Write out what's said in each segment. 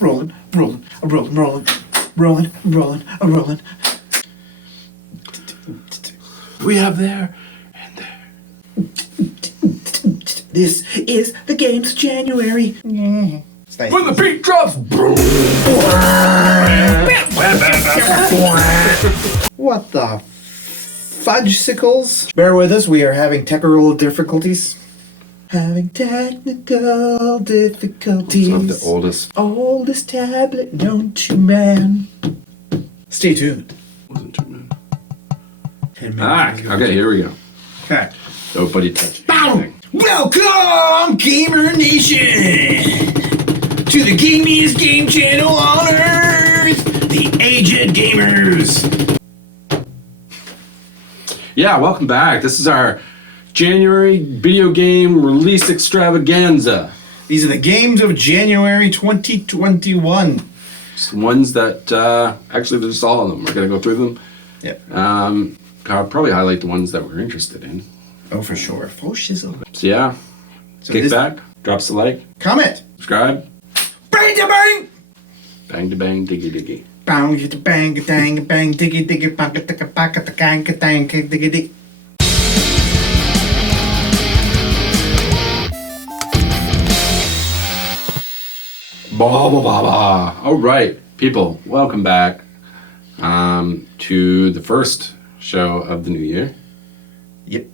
rolling, rolling, rolling, rolling, rolling, rolling, rolling. We have there and there. This is the games of January. It's nice. When the beat drops, What the fudgesicles? Bear with us, we are having technical difficulties. Having technical difficulties. of the Oldest tablet known to man. Stay tuned. Wasn't too bad. 10 minutes. Okay, here we go. Okay. Nobody touch Bow! anything. Welcome, Gamer Nation, to the gamiest game channel on earth, the Aged Gamers. Yeah, welcome back. This is our January video game release extravaganza. These are the games of January 2021. It's the ones that, actually there's all of them. We're going to go through them. Yep. I'll probably highlight the ones that we're interested in. Oh, for sure. Faux shizzle. So yeah, So kick this- back, drop us a like, Comment. subscribe, Bang to bang. bang to bang, diggy diggy. Bang to bang, dang, bang, diggy, diggy, bang, diggy, bang, dang, dang, diggy, diggy. Blah, blah, blah, blah. All right, people, welcome back to the first show of the new year. Yep.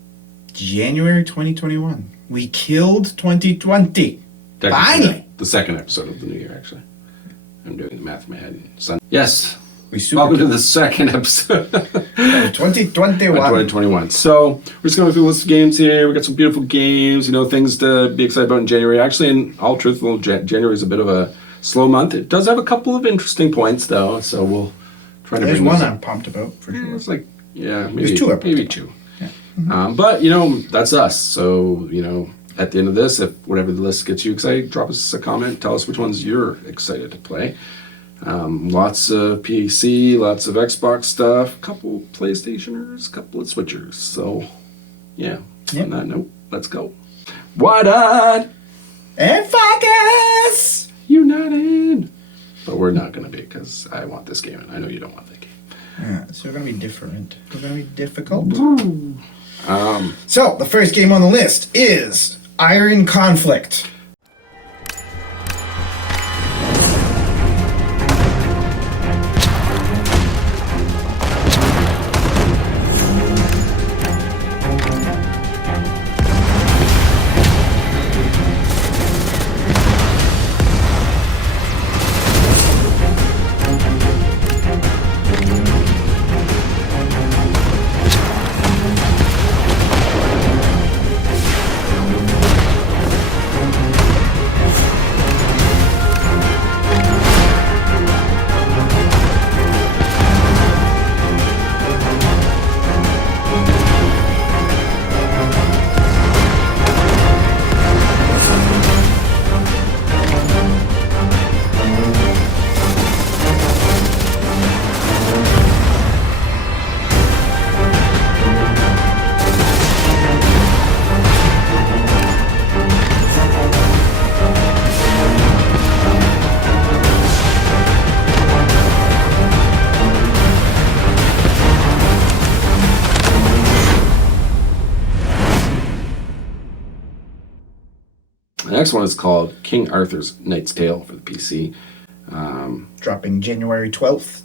January 2021. We killed 2020. Technically, Finally. the second episode of the new year, actually. I'm doing the math in my head. Yes, We super welcome to the second episode of 2021. 2021. So we're just going through a list of games here. We got some beautiful games, things to be excited about in January. Actually, in all truthful, January is a bit of a slow month. It does have a couple of interesting points, though, so we'll try to There's bring one those I'm up. pumped about, for sure. It's like, maybe There's two I pumped maybe about. two. Yeah. But, that's us. So, at the end of this, if whatever the list gets you excited, drop us a comment. Tell us which ones you're excited to play. Lots of PC, lots of Xbox stuff, a couple PlayStationers, a couple of Switchers. So, yeah. Yep. On that note, let's go. Widied And Pfarcus! United. But we're not going to be, because I want this game, and I know you don't want that game. Yeah, so we're going to be different. We're going to be difficult. Um, So, the first game on the list is Iron Conflict. the next one is called King Arthur's Knight's Tale for the PC. Dropping January 12th.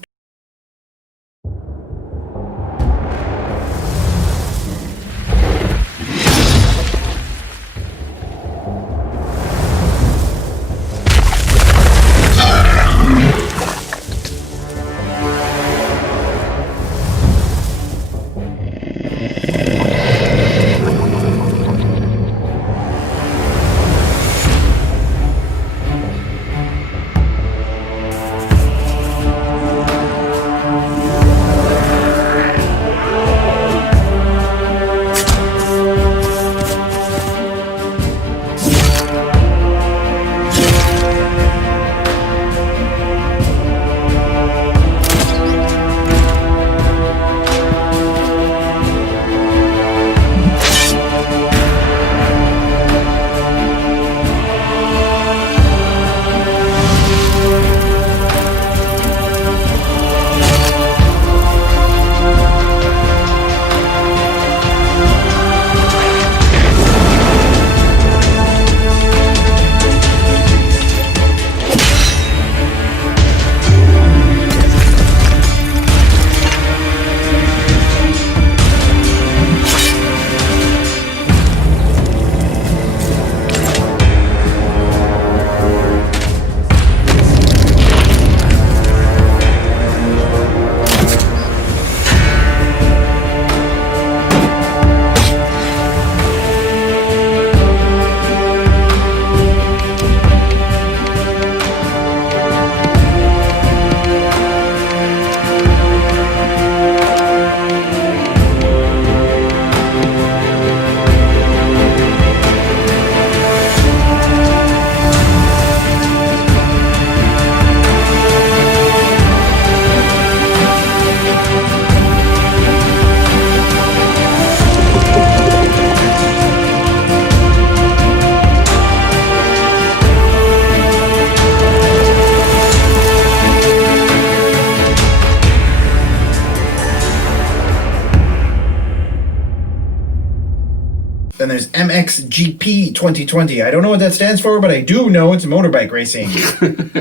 MXGP 2020. I don't know what that stands for, but I do know it's motorbike racing.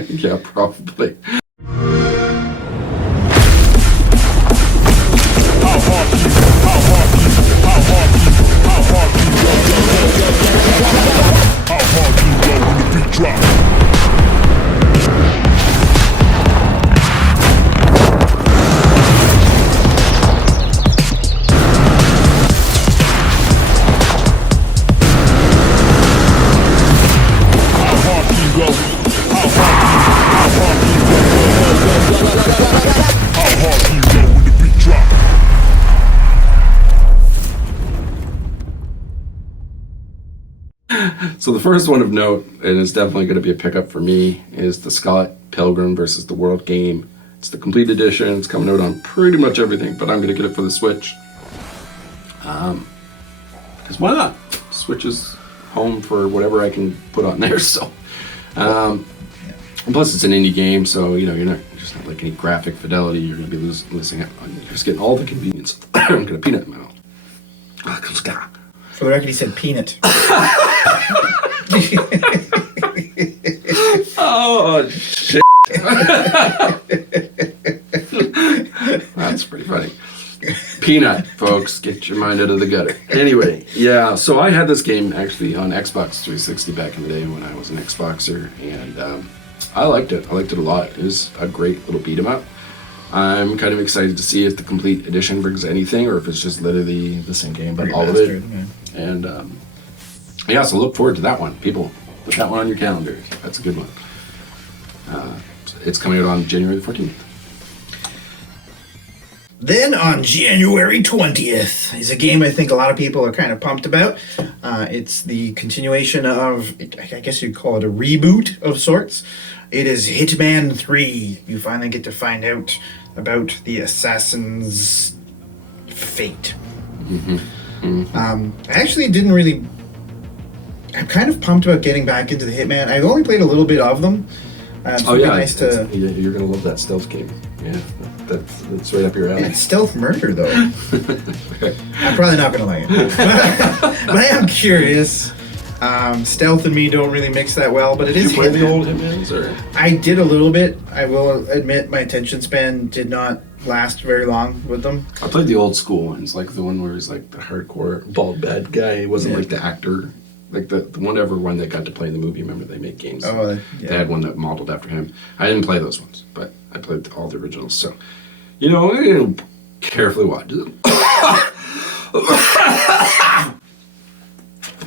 Yeah, probably. So the first one of note, and it's definitely going to be a pickup for me, is the Scott Pilgrim versus the World game. It's the complete edition. It's coming out on pretty much everything, but I'm going to get it for the Switch. Because why not? Switch is home for whatever I can put on there. So, and plus it's an indie game, so you're not just not like any graphic fidelity. You're going to be losing it. You're just getting all the convenience. I'm going to peanut in my mouth. For the record, he said peanut. Oh, shit. That's pretty funny. Peanut, folks. Get your mind out of the gutter. Anyway, yeah, so I had this game actually on Xbox 360 back in the day when I was an Xboxer, and I liked it. I liked it a lot. It was a great little beat 'em up. I'm kind of excited to see if the complete edition brings anything or if it's just literally the same game, but all of it. Yeah. And yeah, so look forward to that one. People, put that one on your calendar. That's a good one. It's coming out on January the 14th. Then on January 20th is a game I think a lot of people are kind of pumped about. It's the continuation of, I guess you'd call it a reboot of sorts. It is Hitman 3. You finally get to find out about the assassin's fate. Mm-hmm. Mm-hmm. I actually didn't really... I'm kind of pumped about getting back into the Hitman. I've only played a little bit of them. So yeah, nice to... you're going to love that stealth game. Yeah, that's right up your alley. It's stealth murder, though. I'm probably not going to like it. But I am curious. Stealth and me don't really mix that well, but it is. Did you play the old Hitmans, or? I did a little bit. I will admit my attention span did not last very long with them. I played the old school ones, like the one where he's like the hardcore bald bad guy. He wasn't like the actor. Like the whatever one that got to play in the movie. Remember they made games. Oh, yeah. They had one that modeled after him. I didn't play those ones, but I played all the originals. So, carefully watch them.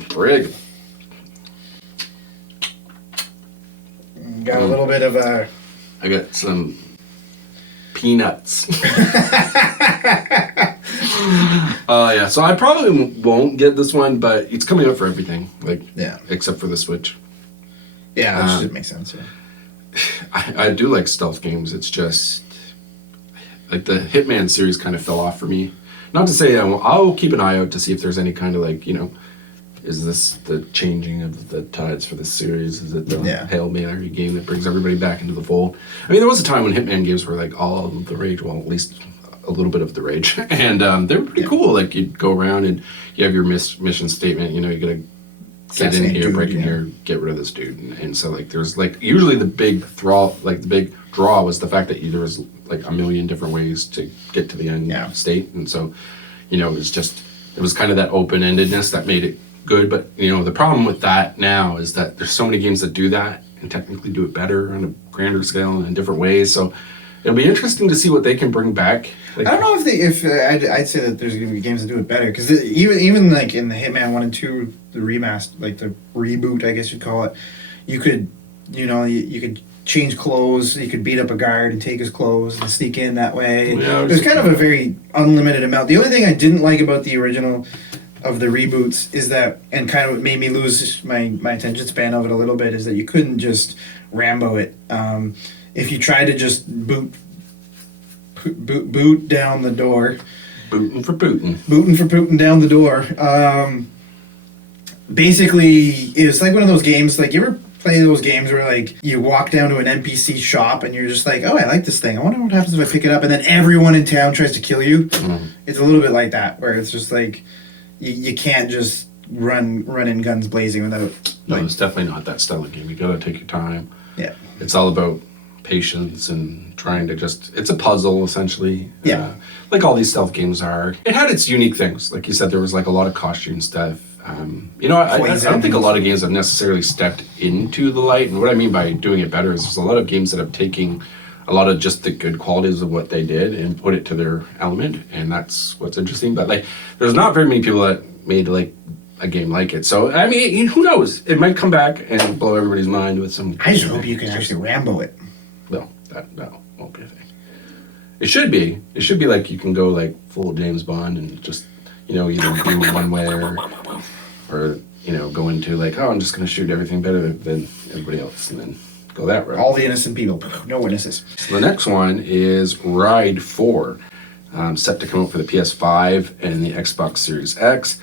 Brig. Got a little bit of a... I got some peanuts. Yeah, so I probably won't get this one, but it's coming out for everything, except for the Switch. Yeah, that should make sense, yeah. I do like stealth games. It's just, like, the Hitman series kind of fell off for me. Not to say I'll keep an eye out to see if there's any kind of, is this the changing of the tides for this series? Is it the Hail Mary game that brings everybody back into the fold? I mean, there was a time when Hitman games were, all of the rage, well, at least a little bit of the rage, and they were pretty cool. Like, you'd go around and you have your mission statement, you gotta get in here, break in here, get rid of this dude, and so there's usually the big the big draw was the fact that there was a million different ways to get to the end state, and so it was kind of that open-endedness that made it good. But the problem with that now is that there's so many games that do that and technically do it better on a grander scale and in different ways, so it'll be interesting to see what they can bring back. I don't know if I'd say that there's going to be games that do it better, because even in the Hitman 1 and 2, the remaster, the reboot, I guess you'd call it, you could you could change clothes, you could beat up a guard and take his clothes and sneak in that way. Yeah, there's kind of a very unlimited amount. The only thing I didn't like about the original of the reboots is that, and kind of made me lose my attention span of it a little bit, is that you couldn't just Rambo it. If you try to just boot down the door, booting for Putin down the door. Basically, it was like one of those games. You ever play those games where you walk down to an NPC shop and you're just like, oh, I like this thing. I wonder what happens if I pick it up, and then everyone in town tries to kill you. It's a little bit like that, where it's just you can't just run in guns blazing without. No, it's definitely not that style of game. You gotta take your time. Yeah. It's all about patience and trying to it's a puzzle essentially. Yeah. Like all these stealth games are. It had its unique things. Like you said, there was like a lot of costume stuff. I don't think a lot of games have necessarily stepped into the light. And what I mean by doing it better is there's a lot of games that have taken a lot of just the good qualities of what they did and put it to their element. And that's what's interesting. But like, there's not very many people that made like a game like it. So, I mean, who knows? It might come back and blow everybody's mind with some... I just hope you can actually Rambo it. No, that won't be a thing. It should be. It should be like you can go like full James Bond and just, either do one way or go into like, oh, I'm just going to shoot everything better than everybody else and then go that route. All the innocent people. No witnesses. So the next one is Ride 4, set to come out for the PS5 and the Xbox Series X.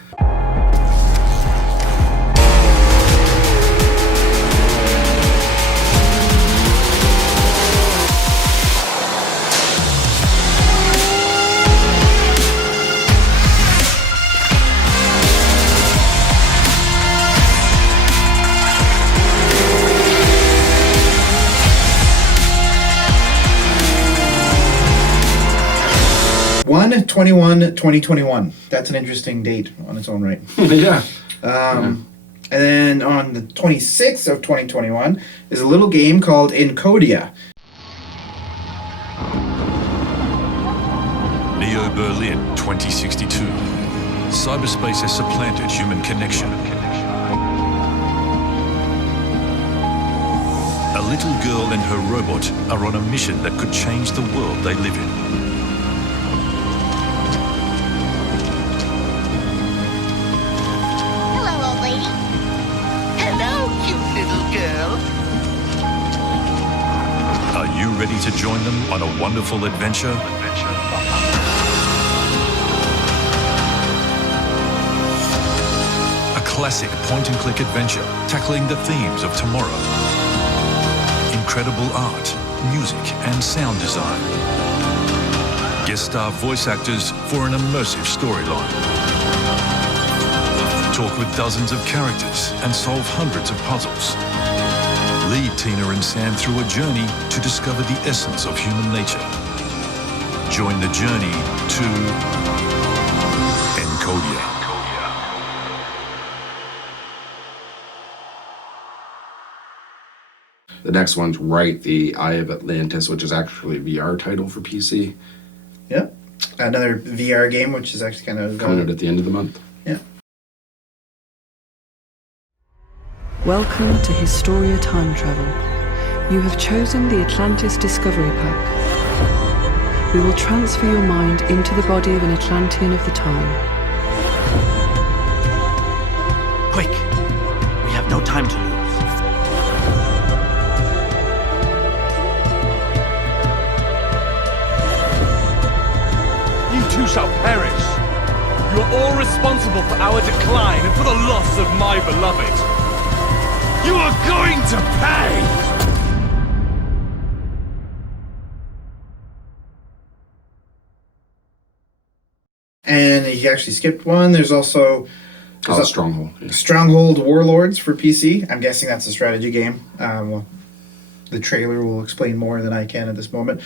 One 2021. That's an interesting date on its own right. Yeah. And then on the 26th of 2021 is a little game called Incodia. Neo Berlin 2062. Cyberspace has supplanted human connection. A little girl and her robot are on a mission that could change the world they live in. Are you ready to join them on a wonderful adventure? A classic point-and-click adventure tackling the themes of tomorrow. Incredible art, music, and sound design. Guest star voice actors for an immersive storyline. Talk with dozens of characters and solve hundreds of puzzles. Lead Tina and Sam through a journey to discover the essence of human nature. Join the journey to Incodia. The next one's the Eye of Atlantis, which is actually a VR title for PC. Yep. Another VR game, which is actually kind of... coming out at the end of the month. Yeah. Welcome to Historia Time Travel. You have chosen the Atlantis Discovery Pack. We will transfer your mind into the body of an Atlantean of the time. Quick! We have no time to lose. You too shall perish. You are all responsible for our decline and for the loss of my beloved. You are going to pay! And you actually skipped one. There's also... Stronghold. Yeah. Stronghold Warlords for PC. I'm guessing that's a strategy game. Well, the trailer will explain more than I can at this moment.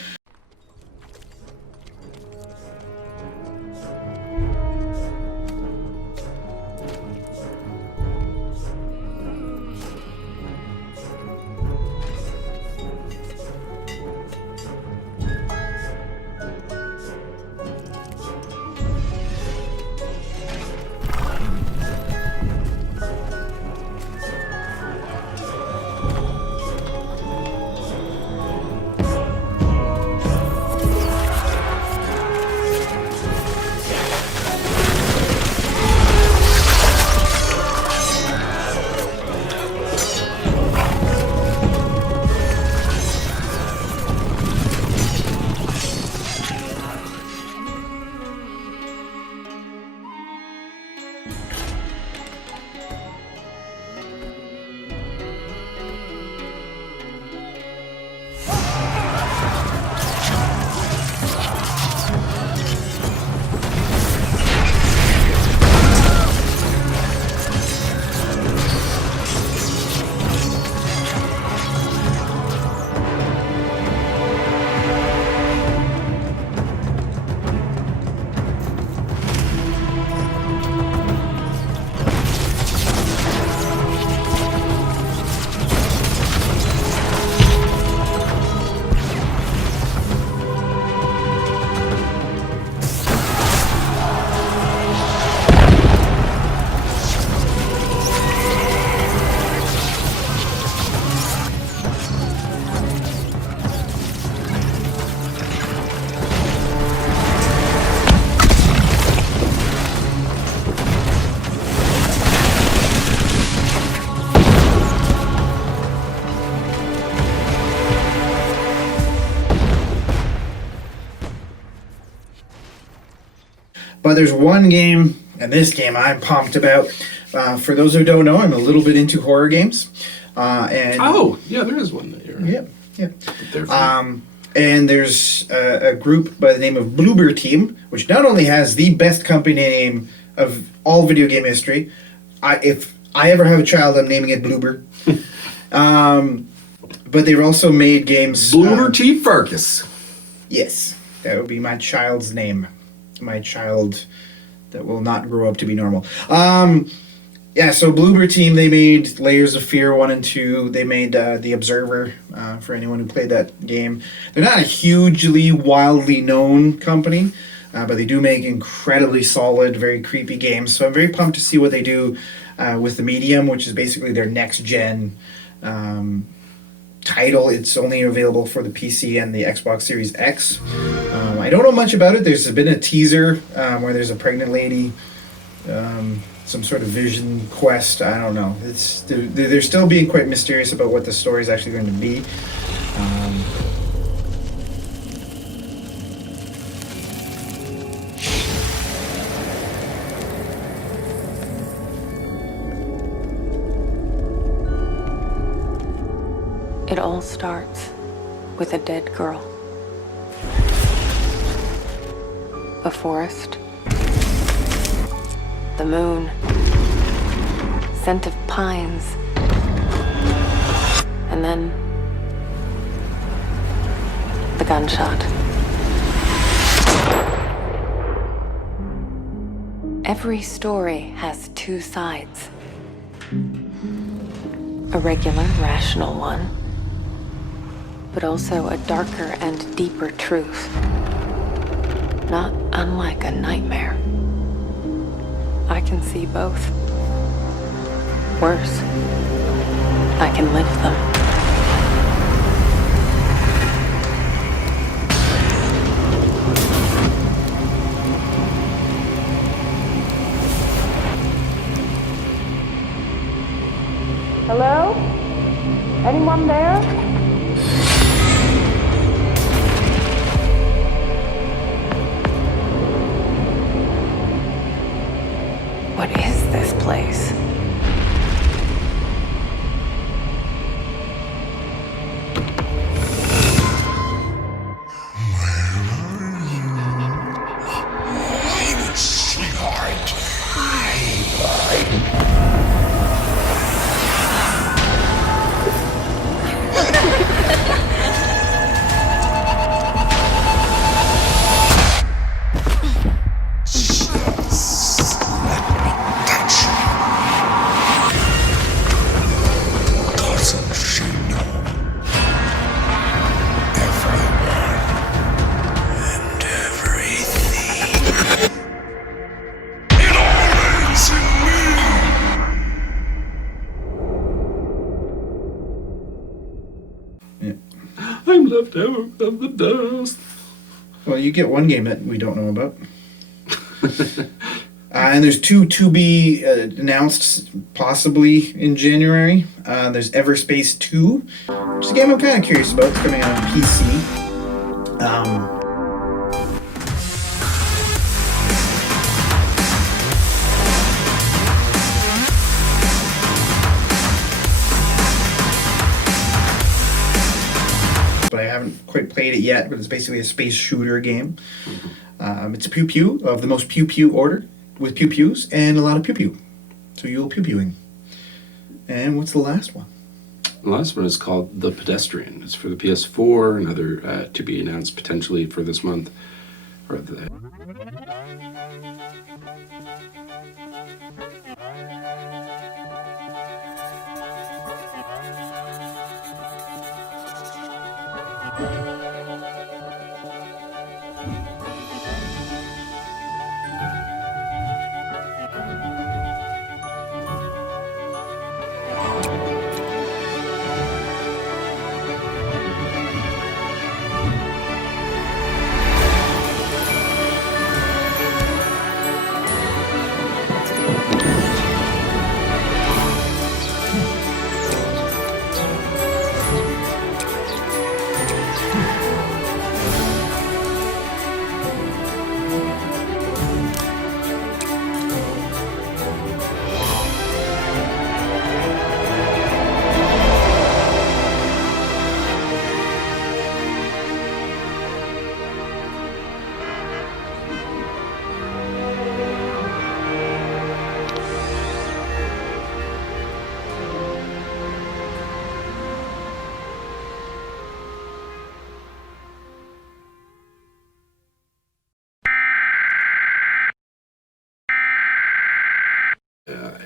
But there's one game, and this game I'm pumped about. For those who don't know, I'm a little bit into horror games. And Oh, yeah, there is one that you're. yeah. There for And there's a group by the name of Bloober Team, which not only has the best company name of all video game history. If I ever have a child, I'm naming it Bloober. But they've also made games. Bloober T. Pfarcus. Yes, that would be my child's name. My child that will not grow up to be normal. Yeah, so Bloober Team, they made Layers of Fear 1 and 2. They made The Observer, for anyone who played that game. They're not a hugely, wildly known company, but they do make incredibly solid, very creepy games. So I'm very pumped to see what they do with the Medium, which is basically their next-gen title. It's only available for the PC and the Xbox Series X. I don't know much about it. There's been a teaser where there's a pregnant lady, some sort of vision quest. I don't know. They're still being quite mysterious about what the story is actually going to be. It all starts with a dead girl. A forest. The moon. Scent of pines. And then the gunshot. Every story has two sides. A regular, rational one, but also a darker and deeper truth. Not unlike a nightmare. I can see both. Worse, I can live them. Hello? Anyone there? What is this place? I'm left out of the dust. Well, you get one game that we don't know about. And there's two to be announced possibly in January. There's Everspace II, which is a game I'm kind of curious about. It's coming out on PC. But I haven't quite played it yet, but it's basically a space shooter game. It's a pew-pew of the most pew-pew order, with pew-pews and a lot of pew-pew. So you'll pew-pewing. And what's the last one? The last one is called The Pedestrian. It's for the PS4, another to be announced potentially for this month. Or the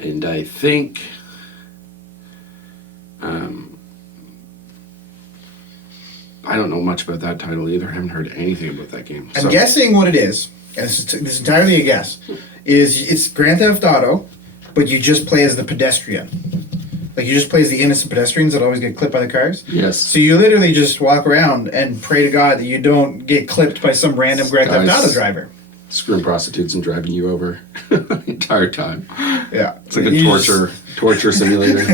And I think I don't know much about that title either. I haven't heard anything about that game. I'm guessing what it is, and this is entirely a guess, is it's Grand Theft Auto, but you just play as the pedestrian. Like, you just play as the innocent pedestrians that always get clipped by the cars. Yes. So you literally just walk around and pray to God that you don't get clipped by some random Grand Theft Auto driver. Screwing prostitutes and driving you over the entire time. Yeah. It's like a torture simulator.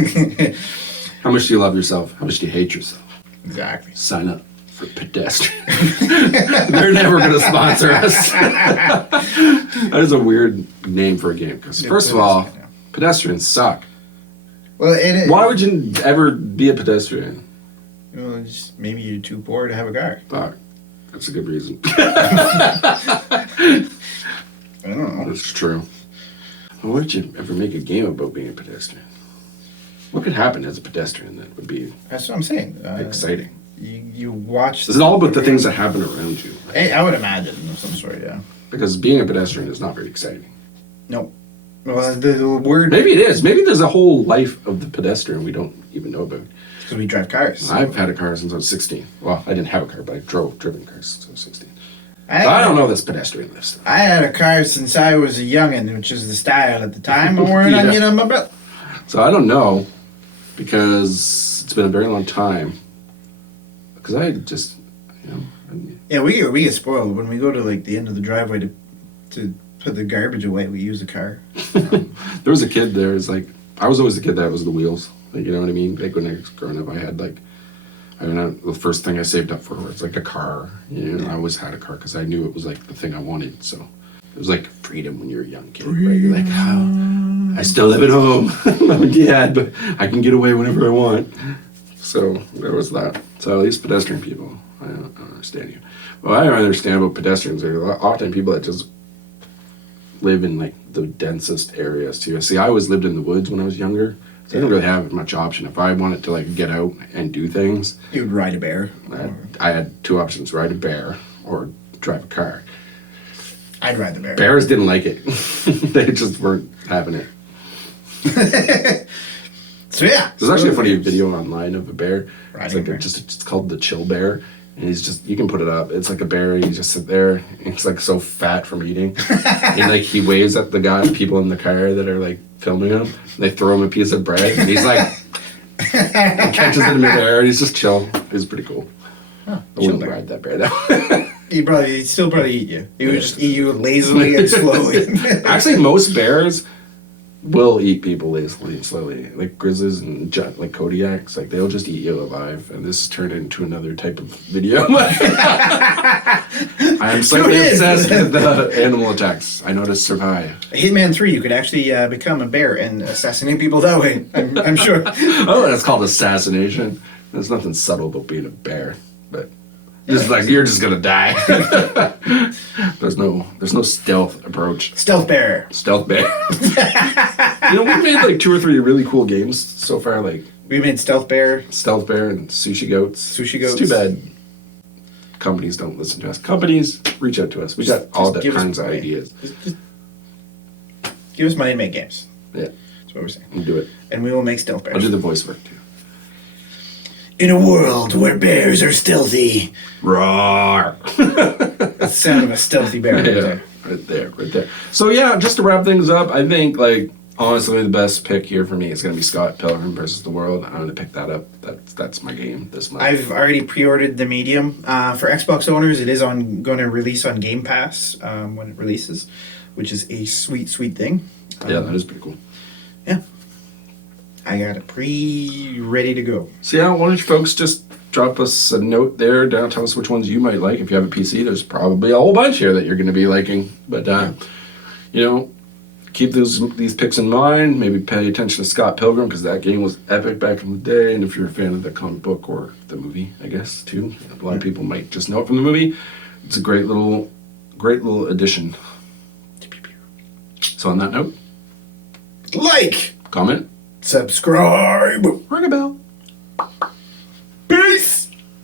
How much do you love yourself? How much do you hate yourself? Exactly. Sign up for Pedestrians. They're never going to sponsor us. That is a weird name for a game. Because first of all, pedestrians suck. Well, why would you ever be a pedestrian? Well, just maybe you're too poor to have a car. Fuck. That's a good reason. I don't know. That's true. Why would you ever make a game about being a pedestrian? What could happen as a pedestrian that would be That's what I'm saying. exciting? You watch... Is it all about the things that happen around you? I would imagine of some sort, yeah. Because being a pedestrian is not very exciting. No. Well, the word... Maybe it is. Maybe there's a whole life of the pedestrian we don't even know about. Because we drive cars. I've had a car since I was 16. Well, I didn't have a car, but I've driven cars since I was 16. I don't know this pedestrian list. I had a car since I was a youngin', which is the style at the time. I'm wearing Yeah. onion on my belt. So I don't know, because it's been a very long time. Because I just, Yeah, we get spoiled when we go to like the end of the driveway to put the garbage away. We use the car. there was a kid there. It's like I was always the kid that was the wheels. Like, you know what I mean? Like when I was growing up, I had like, I don't know, the first thing I saved up for was like a car. You know, I always had a car because I knew it was like the thing I wanted. So it was like freedom when you're a young kid, right? You're like, oh, I still live at home. I'm a dad, but I can get away whenever I want. So there was that. So at least pedestrian people, I don't understand you. Well, I don't understand about pedestrians. There are often people that just live in like the densest areas too. See, I always lived in the woods when I was younger. So I didn't really have much option. If I wanted to like get out and do things, You would ride a bear. I had two options: ride a bear or drive a car. I'd ride the bear. Bears didn't like it. They just weren't having it. So yeah. There's actually a funny video online of a bear. It's Riding like a bear. it's called the Chill Bear. And he's just, you can put it up. It's like a bear. You just sit there. And he's like so fat from eating. And like he waves at the people in the car that are like filming him. They throw him a piece of bread. And he's like, he catches it in midair. And he's just chill. It's pretty cool. I wouldn't bear. ride that bear though. He'd still probably eat you. He would just eat you lazily and slowly. Actually, most bears will eat people lazily and slowly. Like grizzlies and like Kodiaks, like they'll just eat you alive. And this turned into another type of video. I'm slightly obsessed with the animal attacks. I know to survive. Hitman 3, you could actually become a bear and assassinate people that way. I'm sure. Oh, that's called assassination. There's nothing subtle about being a bear, but it's like you're just gonna die. There's no stealth approach. Stealth bear. Stealth bear. We've made like 2 or 3 really cool games so far. Like We made Stealth Bear. and Sushi Goats. Sushi Goats. It's too bad companies don't listen to us. Companies, reach out to us. We got all give us kinds of money. ideas. Just give us money to make games. Yeah, That's what we're saying. we'll do it. And we will make Stealth I'll Bears. do the voice work too. In a world where bears are stealthy. Roar. That's the sound of a stealthy bear right Yeah, there. right there. So yeah, just to wrap things up, I think like honestly the best pick here for me is going to be Scott Pilgrim versus the World. I'm going to pick that up. That's my game this month. I've already pre-ordered the medium. For Xbox owners, it is going to release on Game Pass when it releases, which is a sweet, sweet thing. Yeah, that is pretty cool. Yeah. I got it ready to go. So yeah, why don't you folks just drop us a note there down, tell us which ones you might like. If you have a PC, there's probably a whole bunch here that you're going to be liking. But, keep these picks in mind. Maybe pay attention to Scott Pilgrim because that game was epic back in the day. And if you're a fan of the comic book or the movie, I guess, too. A lot of people might just know it from the movie. It's a great little addition. So on that note, Like! comment, Subscribe! ring a bell.